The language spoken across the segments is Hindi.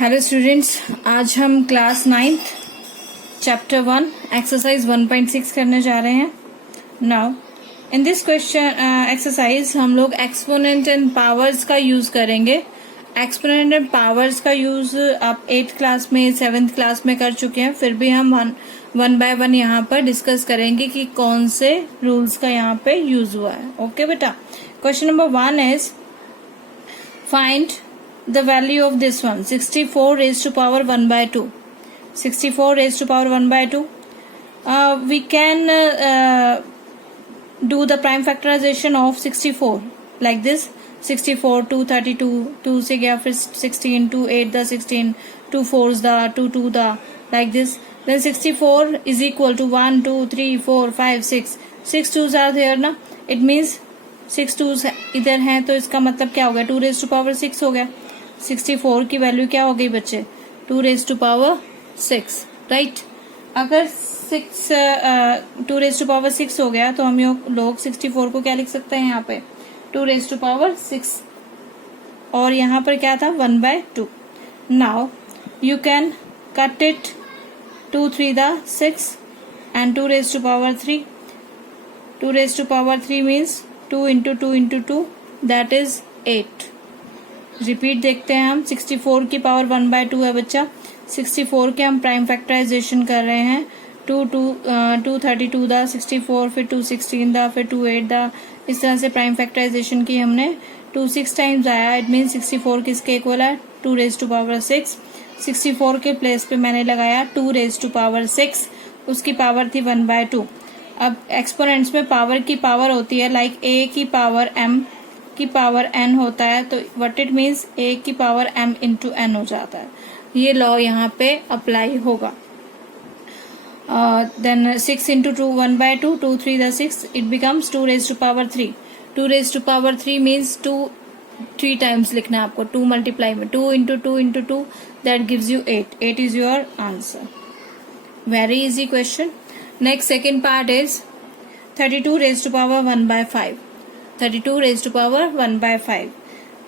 हेलो स्टूडेंट्स, आज हम क्लास 9th चैप्टर 1 एक्सरसाइज 1.6 करने जा रहे हैं। Now in this question exercise हम लोग एक्सपोनेंट एंड पावर्स का यूज करेंगे। एक्सपोनेंट एंड पावर्स का यूज आप 8th क्लास में 7th क्लास में कर चुके हैं, फिर भी हम वन बाय वन यहाँ पर डिस्कस करेंगे कि कौन से रूल्स का यहाँ पे यूज हुआ है। ओके बेटा, question number 1 is find the value of this one 64 raised to power 1 by 2. 64 raised to power 1 by 2. We can do the prime factorization of 64 like this. 64 2 32 2 से गया, फिर 16 2 8 the 16 2 4s the 2 2 the like this. Then 64 is equal to 1 2 3 4 5 6 6 2s are there ना, it means 6 2s इधर हैं, तो इसका मतलब क्या हो गया, 2 raised to power 6 हो गया। 64 की वैल्यू क्या हो गई बच्चे, 2 raised to power 6, राइट। अगर 2 raised to power 6 हो गया तो हम लोग 64 को क्या लिख सकते हैं यहाँ पे, 2 raised to power 6, और यहाँ पर क्या था 1 by 2। Now you can cut it 2 3 the 6 and 2 raised to power 3। 2 raised to power 3 means 2 into 2 into 2 that is 8। Repeat देखते हैं हम, 64 की पावर 1 by 2 है बच्चा। 64 के हम प्राइम फैक्टराइजेशन कर रहे हैं, 232 दा 64, फिर 216 दा, फिर 28 दा, इस तरह से प्राइम फैक्टराइजेशन की हमने। 2 6 टाइम्स आया, इट मीन 64 किसके इक्वल है, 2 raised to power 6। 64 के प्लेस पे मैंने लगाया 2 raised to power 6, उसकी पावर थी 1 by 2। अब एक्सपोनेंट्स में पावर की पावर होती है लाइक a की पावर m की पावर n होता है, तो व्हाट इट मीन्स a की पावर m इंटू n हो जाता है। ये लॉ यहाँ पे अप्लाई होगा। Then 6 into 2 1 by 2 2 3 the 6 it becomes 2 raised to power 3। 2 raised to power 3 means 2 3 times लिखना है आपको, 2 मल्टीप्लाई में 2 into 2 into 2 that gives you 8। 8 is your answer. Very easy question. Next second part is 32 raised to power 1 by 5। 32 raised to power 1 by 5।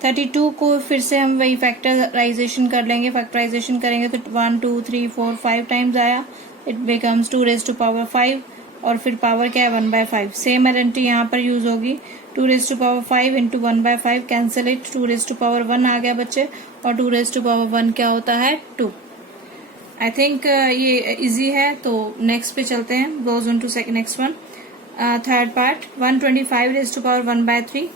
32 को फिर से हम वही फैक्टराइजेशन कर लेंगे। फैक्टराइजेशन करेंगे तो 1 2 3 4 5 टाइम्स आया, it becomes 2 raised to power 5, और फिर पावर क्या है 1 by 5। सेम आइडेंटिटी यहाँ पर यूज होगी, 2 raised to power 5 into 1 by 5 cancel it, 2 raised to power 1 आ गया बच्चे, और 2 raised to power 1 क्या होता है 2। आई थिंक ये इजी है, तो नेक्स्ट पे चलते हैं। Goes on to next one, third part. 125 raised to power 1 by 3,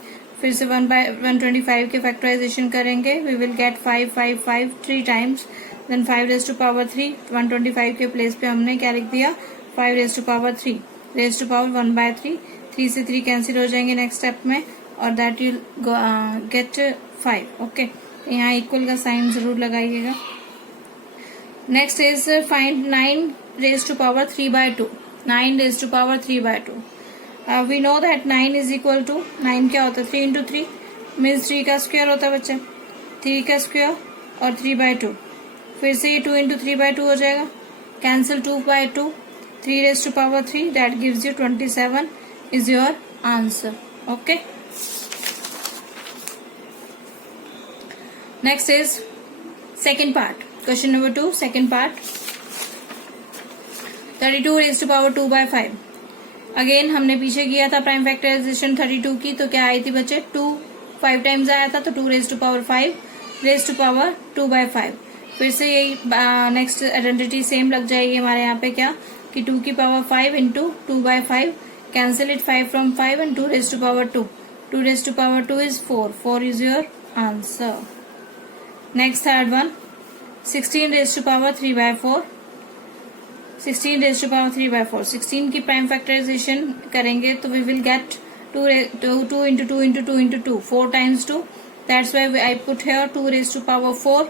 फिर से 125 के फैक्टराइजेशन करेंगे, we will get 5 5 5 3 times. Then 5 raised to power 3, 125 के प्लेस पे हमने क्या लिख दिया, 5 raised to power 3 raised to power 1 by 3। 3 से 3 कैंसिल हो जाएंगे नेक्स्ट स्टेप में, और दैट यू गेट 5। ओके, यहाँ इक्वल का साइन जरूर लगाइएगा। Next is find 9 raised to power 3 by 2। 9 raised to power 3 by 2। We know that 9 is equal to 9 क्या होता है, 3 into 3 मीन्स 3 का स्क्वायर होता है बच्चा, 3 का स्क्वायर और 3 by 2, फिर से ये 2 into 3 by 2 हो जाएगा, cancel 2 by 2, 3 raised to power 3 that gives you 27 is your answer। Okay, next is second part, question number 2, second part। 32 raised to power 2 by 5। Again हमने पीछे किया था प्राइम फैक्टराइजेशन 32 की, तो क्या आई थी बच्चे, 2 5 टाइम्स आया था, तो 2 raised to power 5 raised to power 2 by 5। फिर से यही नेक्स्ट आइडेंटिटी सेम लग जाएगी हमारे यहाँ पे, क्या कि 2 की power 5 into 2 by 5 cancel it, 5 from 5 and 2 raised to power 2। 2 raised to power 2 is 4। 4 is your answer। Next third one, 16 raised to power 3 by 4। 16 raised to power 3 by 4। 16 की प्राइम फैक्टराइजेशन करेंगे तो we will gate 2 into 2 into 2 into 2 4 times 2, that's why I put here 2 raised to power 4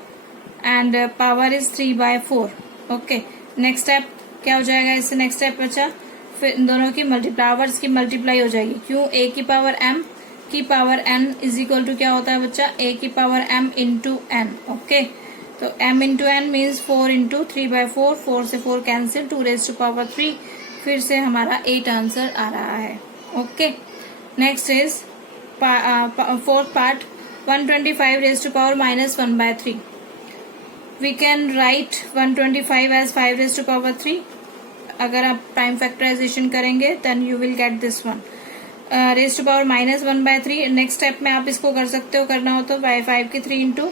and power is 3 by 4। Okay, next step क्या हो जाएगा इससे, नेक्स्ट स्टेप बचा, फिर इन दोनों की पावर्स की मल्टीप्लाई हो जाएगी। क्यों, a की पावर m की power n is equal to क्या होता है बच्चा, a की power m into n। Okay, तो m into n means 4 into 3 by 4, 4 से 4 कैंसिल, 2 raised to power 3, फिर से हमारा 8 आंसर आ रहा है। Okay, next is fourth part, 125 raised to power -1 by 3। We can write 125 as 5 raise to power 3. अगर आप प्राइम फैक्टराइजेशन करेंगे then you will get this one. Raise to power -1/3. Next step में आप इसको कर सकते हो, करना हो तो बाय 5 की 3 into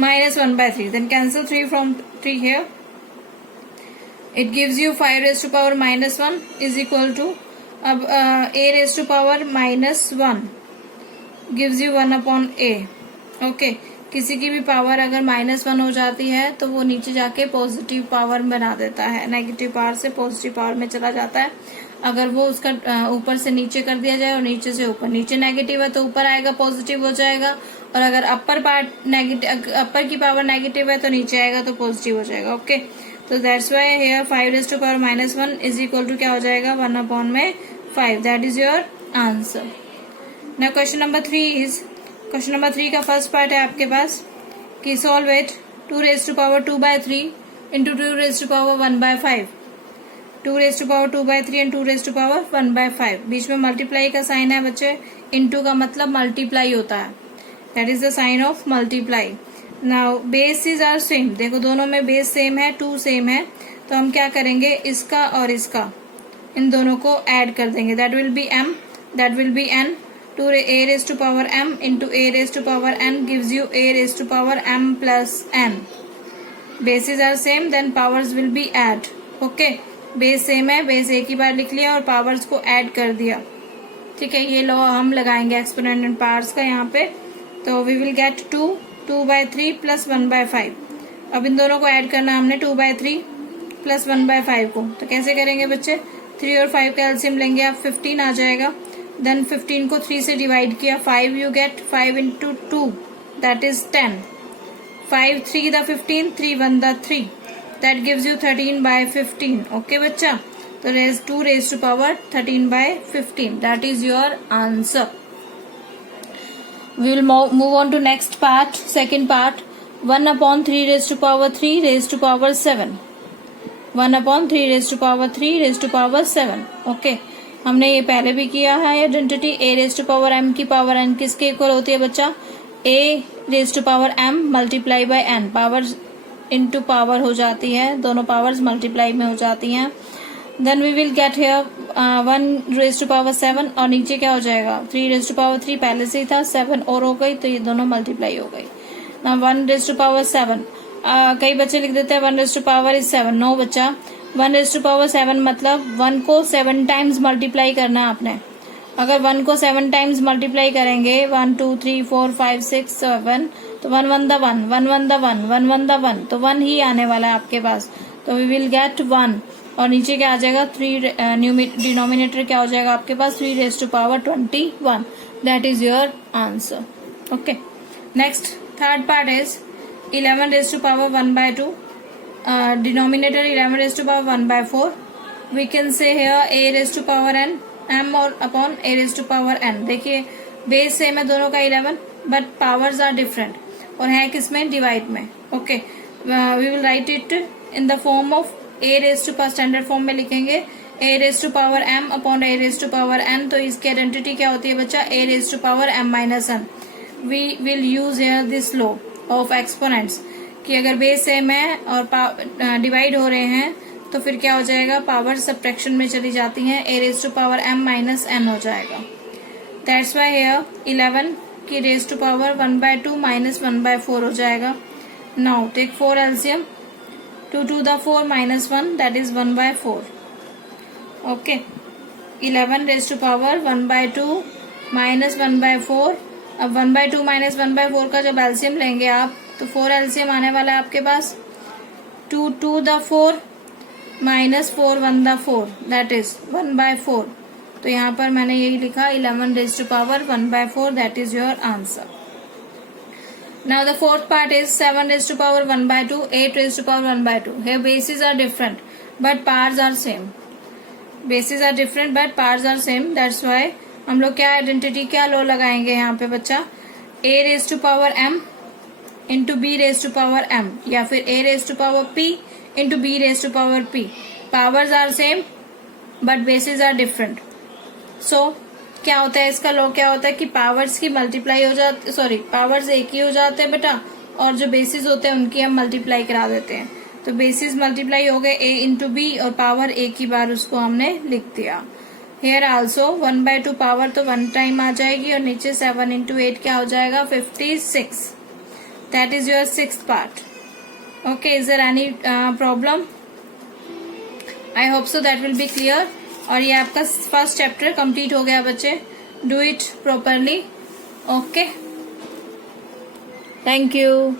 -1/3. Then cancel 3 from 3 here. It gives you 5 raise to power -1 is equal to, अब a raise to power -1 gives you 1/a. Okay, किसी की भी पावर अगर -1 हो जाती है तो वो नीचे जाके पॉजिटिव पावर बना देता है, नेगेटिव पावर से पॉजिटिव पावर में चला जाता है. अगर वो उसका ऊपर से नीचे कर दिया जाए और नीचे से ऊपर, नीचे नेगेटिव है तो ऊपर आएगा पॉजिटिव हो जाएगा, और अगर अपर पार्ट नेगेटिव, अपर की पावर नेगेटिव है तो नीचे आएगा तो पॉजिटिव हो जाएगा. ओके, तो that's why here 5 raise to power -1 is equal to क्या हो जाएगा 1/5. That is your answer. Now question number 3 is, question number 3 का फर्स्ट पार्ट है आपके पास कि solve it 2 raise to power 2/3 into 2 raise to power 1/5. 2 raise to power 2/3 and 2 raise to power 1/5. बीच में मल्टीप्लाई का साइन है बच्चे. इंटू का मतलब मल्टीप्लाई होता है, that is the sign of multiply. Now bases are same. देखो दोनों में बेस सेम है, 2 सेम है, तो हम क्या करेंगे, इसका और इसका, इन दोनों को ऐड कर देंगे. That will B m, that will B n. 2a raised to power m into a raised to power n gives you a raised to power m plus n. Bases are same, then powers will be add. Okay, base same है, बेस एक ही बार लिख लिया और पावर्स को ऐड कर दिया. ठीक है, ये लॉ हम लगाएंगे एक्सपोनेंट एंड पावर्स का यहाँ पे. तो वी विल गेट 2/3 प्लस 1/5. अब इन दोनों को ऐड करना हमने 2/3 प्लस 1/5 को. तो कैसे करेंगे बच्चे, 3 और 5 का एलसीएम लेंगे आप, 15 आ जाएगा. देन 15 को 3 से डिवाइड किया, 5 you get 5 into 2 that is 10. 5 3 the 15, 3 1 the 3, that gives you 13/15. Okay बच्चा, तो 2 raise to power 13/15. That is your answer. We will move on to next part, second part. 1/3 raise to power 3 raise to power 7. 1/3 raise to power 3 raise to power 7. Okay, हमने ये पहले भी किया है identity. a raise to power m की पावर n किसके इक्वल होती है बच्चा, a raise to power m multiply by n. Power into power हो जाती है, दोनों पावर्स मल्टीप्लाई में हो जाती हैं. Then we will get here 1 raise to power 7 और नीचे क्या हो जाएगा 3 रेज टू पावर 3 पहले से ही था, 7 और हो गई तो ये दोनों मल्टीप्लाई हो गई. ना 1 रेज टू पावर 7, कई बच्चे लिख देते हैं 1 raise to power is 7. No बच्चा, 1 रेज टू पावर 7 मतलब 1 को 7 टाइम्स मल्टीप्लाई करना है आपने. अगर 1 को 7 टाइम्स मल्टीप्लाई करेंगे 1 2 3 4 5 6 7, तो 1 1 द 1, 1 1 द 1, 1 1 द 1, तो 1 ही आने वाला है आपके पास. तो वी विल गेट 1 और नीचे क्या आ जाएगा 3, डिनोमिनेटर क्या हो जाएगा आपके पास 3 raise to power 21. That is your answer. Okay, next third part is 11 raise to power 1/2. Denominator 11 raised to power 1/4. We can say here a raised to power n, m और upon a raised to power n. देखिए बेस सेम है दोनों का 11, बट पावर्स आर डिफरेंट और है किसमें, डिवाइड में. Okay, we will write it in the form of a raised to power, standard form में लिखेंगे a raised to power m upon a raised to power n. तो इसकी आइडेंटिटी क्या होती है बच्चा, a raised to power m minus n. We will use here this law of exponents कि अगर बेस सेम है और डिवाइड हो रहे हैं तो फिर क्या हो जाएगा, पावर सब्ट्रैक्शन में चली जाती हैं, a raise to power m minus n हो जाएगा. दैट्स वाई हियर 11 की रेज टू पावर 1/2 माइनस 1/4 हो जाएगा. Now take 4 LCM, 2 to the 4 minus 1 that is 1/4. Okay, 11 raise to power 1/2 minus 1/4. अब 1/2 माइनस 1/4 का जब एलसीएम लेंगे आप तो 4 एलसीएम आने वाला है आपके पास. 2 to the 4 minus 4 1 the 4 that is 1/4. तो यहाँ पर मैंने यही लिखा 11 raise to power 1/4. That is your answer. Now the fourth part is 7 raise to power 1/2, 8 raise to power 1/2. here bases are different but powers are same. bases are different but powers are same. that's why हम लोग क्या आइडेंटिटी, क्या लो लगाएंगे यहाँ पे बच्चा, a raise to power m into b raise to power m या फिर a raise to power p into b raise to power p. Powers are same but bases are different. So क्या होता है इसका लॉ, क्या होता है कि पावर्स की मल्टीप्लाई हो जाती, सॉरी पावर्स एक ही हो जाते हैं बेटा और जो बेसिस होते हैं उनकी हम मल्टीप्लाई करा देते हैं। तो बेसिस मल्टीप्लाई हो गए a इंटू बी और पावर a की बार उसको हमने लिख दिया। हेयर आल्सो 1/2 पावर तो 1 टाइम आ जाएगी और नीचे 7 इंटू 8 क्या हो जाएगा 56। That is your 6th part. Okay, is there any problem? I hope so that will be clear. और ये आपका फर्स्ट चैप्टर कंप्लीट हो गया बच्चे। Do it properly. Okay, thank you.